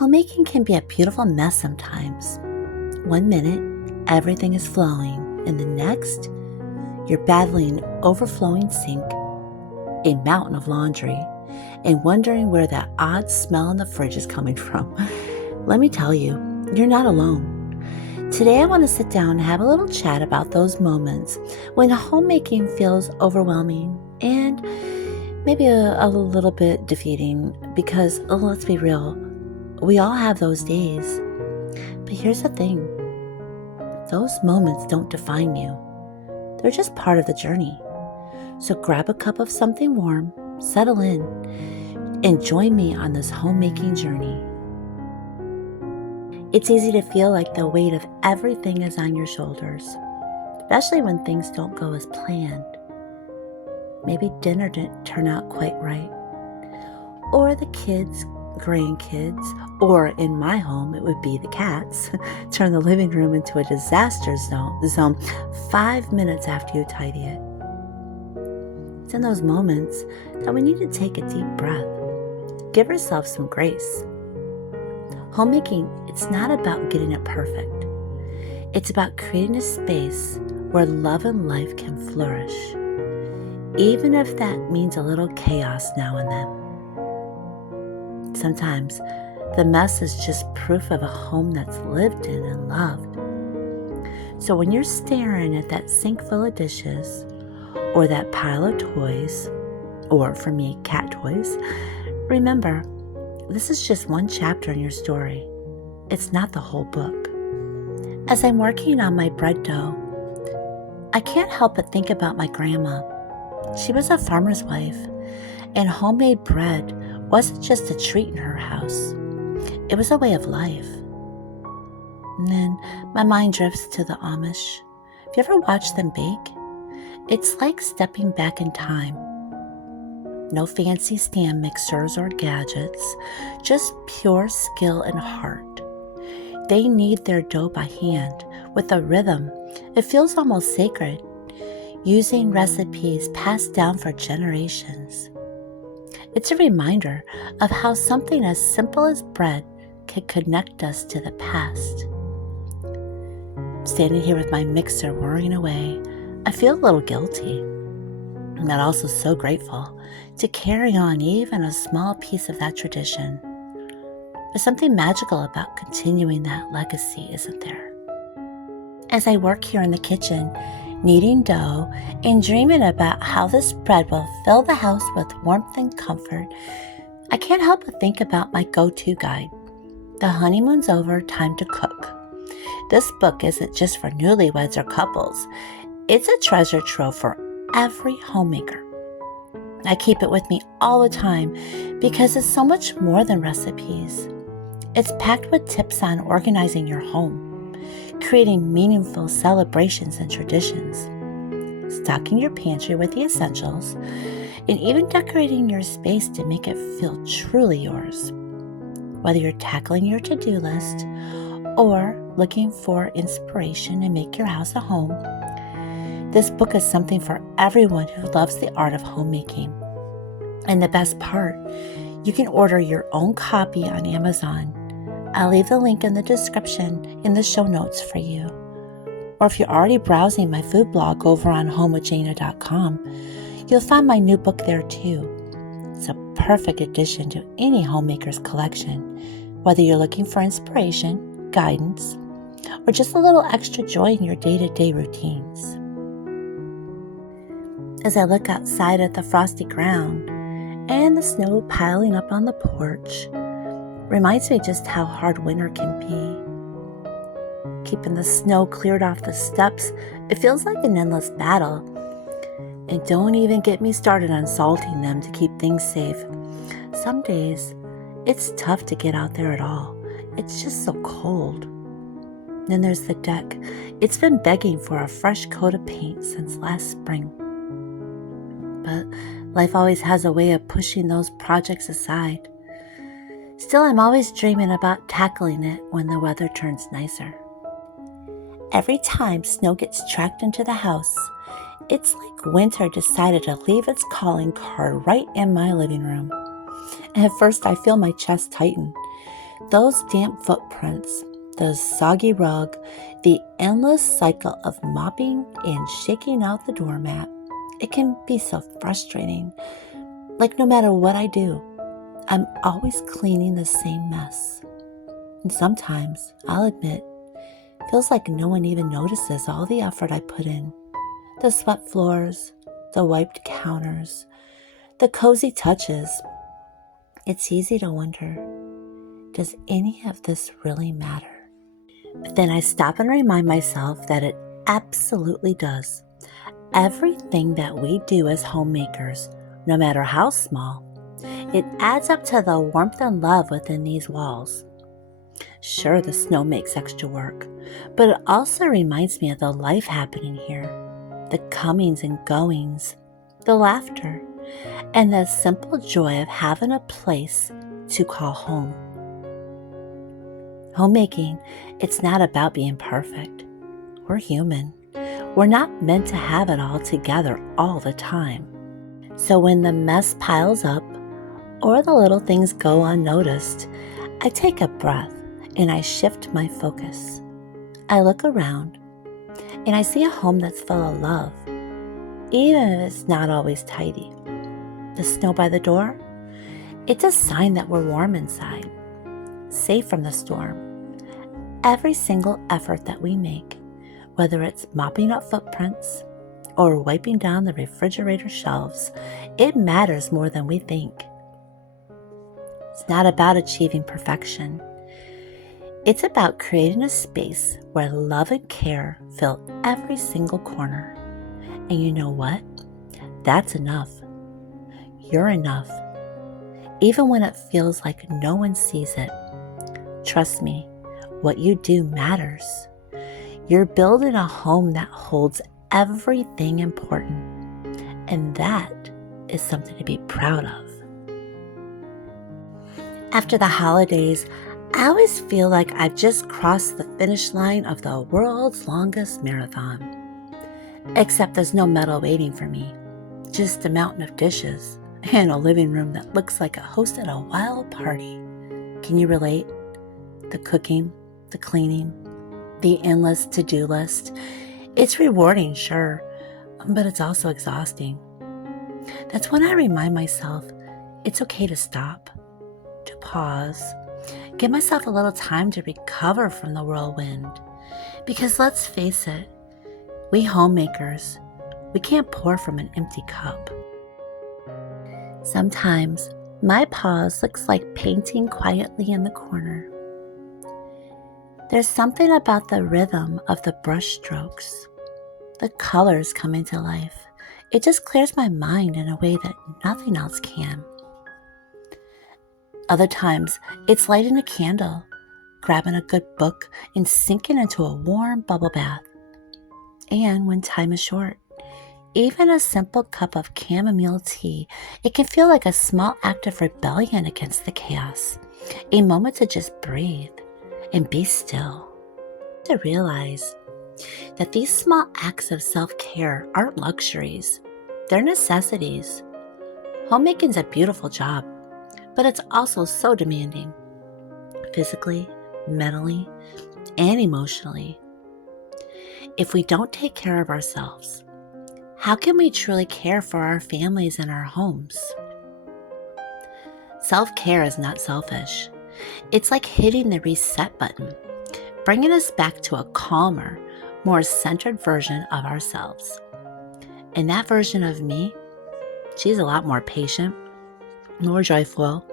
Homemaking can be a beautiful mess sometimes. One minute, everything is flowing, and the next, you're battling an overflowing sink, a mountain of laundry, and wondering where that odd smell in the fridge is coming from. Let me tell you, you're not alone. Today I want to sit down and have a little chat about those moments when homemaking feels overwhelming and maybe a little bit defeating because, let's be real, we all have those days. But here's the thing, those moments don't define you. They're just part of the journey. So grab a cup of something warm, settle in, and join me on this homemaking journey. It's easy to feel like the weight of everything is on your shoulders, especially when things don't go as planned. Maybe dinner didn't turn out quite right, or the kids, grandkids, or in my home, it would be the cats, turn the living room into a disaster zone 5 minutes after you tidy it. It's in those moments that we need to take a deep breath. Give yourself some grace. Homemaking, it's not about getting it perfect. It's about creating a space where love and life can flourish, even if that means a little chaos now and then. Sometimes the mess is just proof of a home that's lived in and loved. So when you're staring at that sink full of dishes, or that pile of toys, or for me, cat toys, remember, this is just one chapter in your story. It's not the whole book. As I'm working on my bread dough, I can't help but think about my grandma. She was a farmer's wife, and homemade bread wasn't just a treat in her house. It was a way of life. And then my mind drifts to the Amish. Have you ever watched them bake? It's like stepping back in time. No fancy stand mixers or gadgets, just pure skill and heart. They knead their dough by hand with a rhythm. It feels almost sacred, using recipes passed down for generations. It's a reminder of how something as simple as bread can connect us to the past. Standing here with my mixer whirring away, I feel a little guilty, but also so grateful to carry on even a small piece of that tradition. There's something magical about continuing that legacy, isn't there? As I work here in the kitchen, kneading dough and dreaming about how this bread will fill the house with warmth and comfort, I can't help but think about my go-to guide, The Honeymoon's Over, Time to Cook. This book isn't just for newlyweds or couples. It's a treasure trove for every homemaker. I keep it with me all the time because it's so much more than recipes. It's packed with tips on organizing your home, creating meaningful celebrations and traditions, stocking your pantry with the essentials, and even decorating your space to make it feel truly yours. Whether you're tackling your to-do list or looking for inspiration to make your house a home, this book is something for everyone who loves the art of homemaking. And the best part, you can order your own copy on Amazon. I'll leave the link in the description in the show notes for you. Or if you're already browsing my food blog over on homewithjana.com, you'll find my new book there too. It's a perfect addition to any homemaker's collection, whether you're looking for inspiration, guidance, or just a little extra joy in your day-to-day routines. As I look outside at the frosty ground and the snow piling up on the porch, reminds me just how hard winter can be. Keeping the snow cleared off the steps, it feels like an endless battle. And don't even get me started on salting them to keep things safe. Some days, it's tough to get out there at all. It's just so cold. Then there's the deck. It's been begging for a fresh coat of paint since last spring. But life always has a way of pushing those projects aside. Still, I'm always dreaming about tackling it when the weather turns nicer. Every time snow gets tracked into the house, it's like winter decided to leave its calling card right in my living room. At first, I feel my chest tighten. Those damp footprints, the soggy rug, the endless cycle of mopping and shaking out the doormat. It can be so frustrating. Like no matter what I do, I'm always cleaning the same mess. And sometimes, I'll admit, feels like no one even notices all the effort I put in. The swept floors, the wiped counters, the cozy touches. It's easy to wonder, does any of this really matter? But then I stop and remind myself that it absolutely does. Everything that we do as homemakers, no matter how small, it adds up to the warmth and love within these walls. Sure, the snow makes extra work, but it also reminds me of the life happening here, the comings and goings, the laughter, and the simple joy of having a place to call home. Homemaking, it's not about being perfect. We're human. We're not meant to have it all together all the time. So when the mess piles up or the little things go unnoticed, I take a breath and I shift my focus. I look around and I see a home that's full of love, even if it's not always tidy. The snow by the door, it's a sign that we're warm inside, safe from the storm. Every single effort that we make, whether it's mopping up footprints or wiping down the refrigerator shelves, it matters more than we think. It's not about achieving perfection. It's about creating a space where love and care fill every single corner. And you know what? That's enough. You're enough. Even when it feels like no one sees it. Trust me, what you do matters. You're building a home that holds everything important. And that is something to be proud of. After the holidays, I always feel like I've just crossed the finish line of the world's longest marathon. Except there's no medal waiting for me, just a mountain of dishes and a living room that looks like it hosted a wild party. Can you relate? The cooking, the cleaning, the endless to-do list. It's rewarding, sure, but it's also exhausting. That's when I remind myself it's okay to stop, to pause, give myself a little time to recover from the whirlwind. Because let's face it, we homemakers, we can't pour from an empty cup. Sometimes my pause looks like painting quietly in the corner. There's something about the rhythm of the brush strokes, the colors coming to life. It just clears my mind in a way that nothing else can. Other times, it's lighting a candle, grabbing a good book, and sinking into a warm bubble bath. And when time is short, even a simple cup of chamomile tea, it can feel like a small act of rebellion against the chaos, a moment to just breathe and be still. To realize that these small acts of self-care aren't luxuries, they're necessities. Homemaking's a beautiful job, but it's also so demanding, physically, mentally, and emotionally. If we don't take care of ourselves, how can we truly care for our families and our homes? Self-care is not selfish. It's like hitting the reset button, bringing us back to a calmer, more centered version of ourselves. And that version of me, she's a lot more patient, more joyful,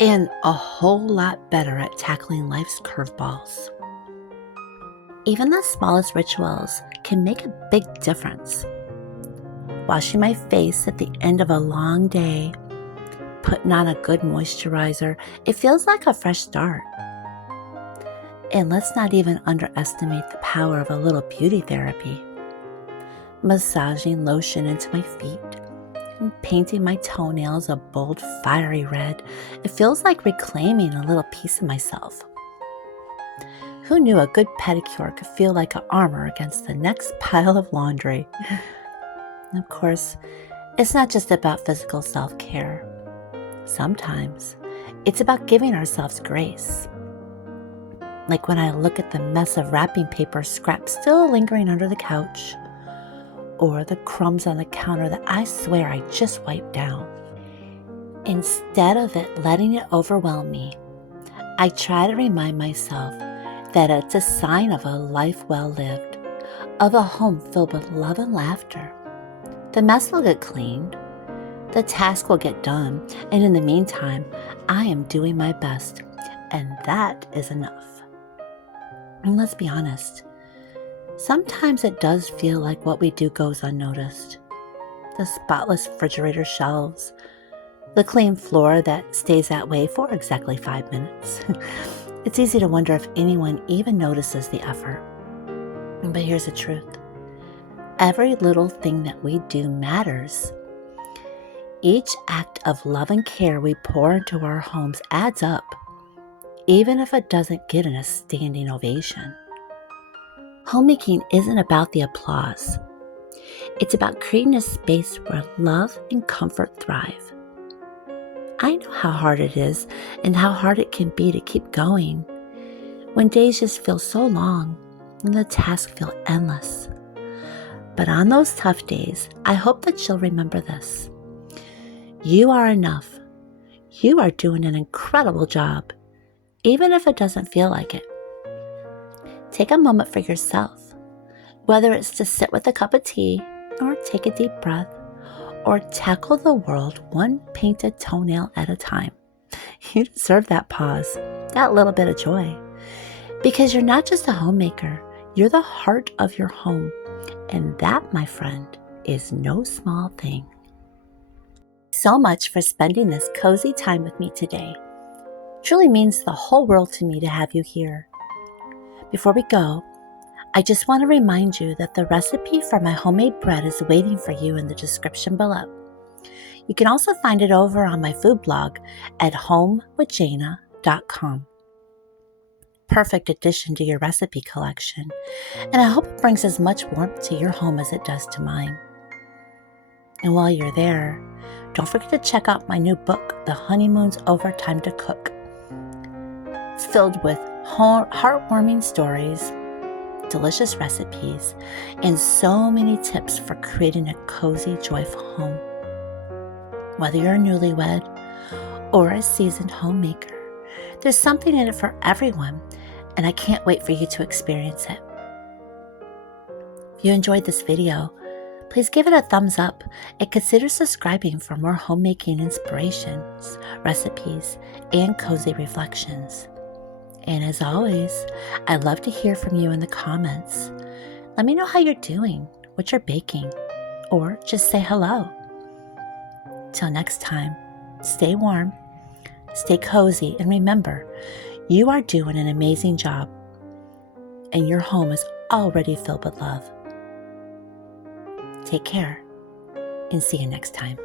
and a whole lot better at tackling life's curveballs. Even the smallest rituals can make a big difference. Washing my face at the end of a long day, putting on a good moisturizer, it feels like a fresh start. And let's not even underestimate the power of a little beauty therapy. Massaging lotion into my feet and painting my toenails a bold, fiery red, it feels like reclaiming a little piece of myself. Who knew a good pedicure could feel like an armor against the next pile of laundry? And of course, it's not just about physical self-care. Sometimes it's about giving ourselves grace. like when I look at the mess of wrapping paper scraps still lingering under the couch, or the crumbs on the counter that I swear I just wiped down. Instead of it letting it overwhelm me, I try to remind myself that it's a sign of a life well lived, of a home filled with love and laughter. The mess will get cleaned, the task will get done, and in the meantime, I am doing my best, and that is enough. And let's be honest, sometimes it does feel like what we do goes unnoticed. The spotless refrigerator shelves, the clean floor that stays that way for exactly 5 minutes. It's easy to wonder if anyone even notices the effort. But here's the truth. Every little thing that we do matters. Each act of love and care we pour into our homes adds up, even if it doesn't get a standing ovation. Homemaking isn't about the applause. It's about creating a space where love and comfort thrive. I know how hard it is and how hard it can be to keep going when days just feel so long and the tasks feel endless. But on those tough days, I hope that you'll remember this. You are enough. You are doing an incredible job, even if it doesn't feel like it. Take a moment for yourself, whether it's to sit with a cup of tea or take a deep breath, or tackle the world one painted toenail at a time. You deserve that pause, that little bit of joy. Because you're not just a homemaker, you're the heart of your home. And that, my friend, is no small thing. So much for spending this cozy time with me today. It truly means the whole world to me to have you here. Before we go, I just want to remind you that the recipe for my homemade bread is waiting for you in the description below. You can also find it over on my food blog at Homemaking.com. Perfect addition to your recipe collection, and I hope it brings as much warmth to your home as it does to mine. And while you're there, don't forget to check out my new book, The Honeymoon's Over Time to Cook. It's filled with heartwarming stories, delicious recipes, and so many tips for creating a cozy, joyful home. Whether you're a newlywed or a seasoned homemaker, there's something in it for everyone, and I can't wait for you to experience it. If you enjoyed this video, please give it a thumbs up and consider subscribing for more homemaking inspirations, recipes, and cozy reflections. And as always, I'd love to hear from you in the comments. Let me know how you're doing, what you're baking, or just say hello. Till next time, stay warm, stay cozy, and remember, you are doing an amazing job, and your home is already filled with love. Take care, and see you next time.